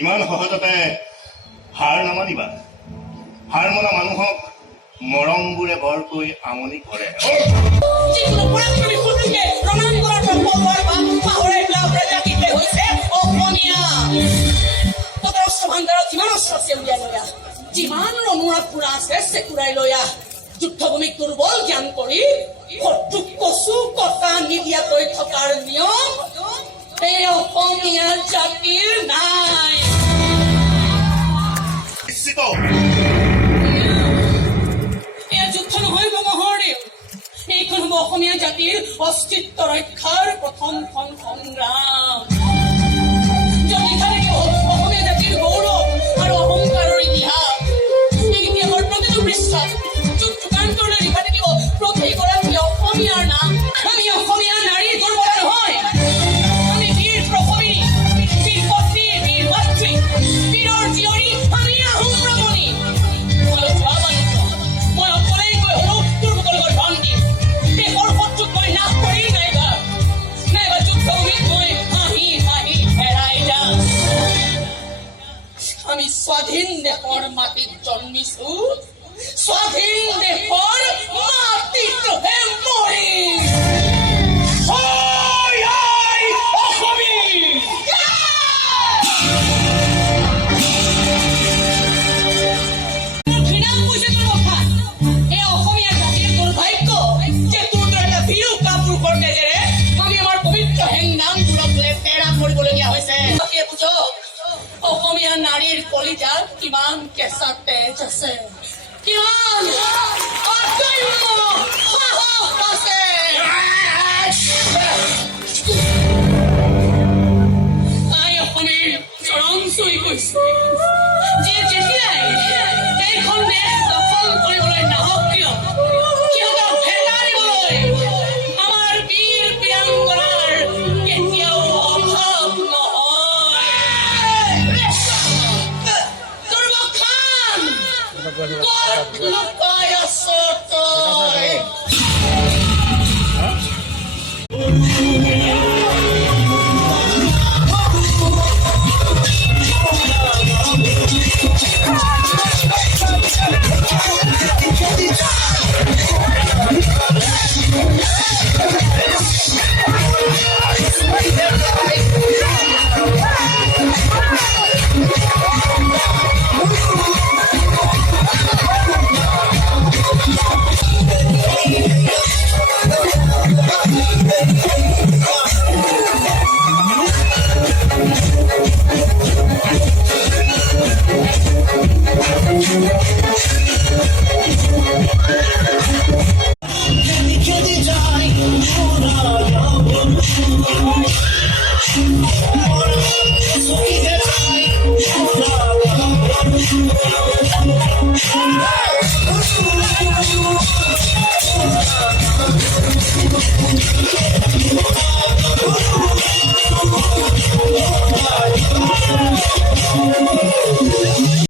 ইমান সহজতে হাৰ নামানিবা। হাৰ মনা মানুহক মৰমবোৰে বৰকৈ আমনি কৰে। যিমানৰ অনুৰাগ পুৰা আছে চেকুৰাই লৈ আহ। যুদ্ধভূমিক দুৰ্বল জ্ঞান কৰি শত্ৰুক কচু কটা নিদিয়াকৈ থকাৰ নিয়ম এই অসমীয়া জাতিৰ নাই। এয়া যুদ্ধ নহয় মহোদয়, এইখন হ'ব অসমীয়া জাতিৰ অস্তিত্ব ৰক্ষাৰ প্ৰথমখন সংগ্ৰাম। অসমীয়া জাতিৰ গৌৰৱ আৰু অহংকাৰৰ ইতিহাস এই ইতিহাসৰ প্ৰতিটো পৃষ্ঠাত যুগ যুগান্তৰলৈ লিখা থাকিব প্ৰতিগৰাকী অসমীয়াৰ নাম। আমি অসমীয়া নাৰী দুৰ্বল নহয়, আমি বীৰ প্ৰসৱী, বীৰ পত্নী, বীৰ মাতৃ, বীৰৰ জীয়ৰী, আমি আহোম ৰমণী। মই অকলেই গৈ হলেও তোৰ লগত ধন দিম। দেশৰ শত্ৰুক মই নাশ কৰি নাইবা যুদ্ধভূমিত মই হাঁহি হাঁহি হেৰাই যাম। আমি স্বাধীন দেশৰ মাটিত জন্মিছো, স্বাধীন দেশৰ মাটিতহে মৰিম। অসমীয়া নাৰীৰ কলিজাত কিমান কেঁচা তেজ আছে, কিমান অদম্য সাহস আছে। তাই অসমীৰ চৰণ চুই গৈছে, যে যেতিয়াই এইখন দেশ দখল কৰিবলৈ নাহক কিয় সিহঁতক ভেটা দিবলৈ আমাৰ বীৰ বীৰাংগনাৰ কেতিয়াও অভাৱ নহয়। ক'ত লুকাই আছ তই?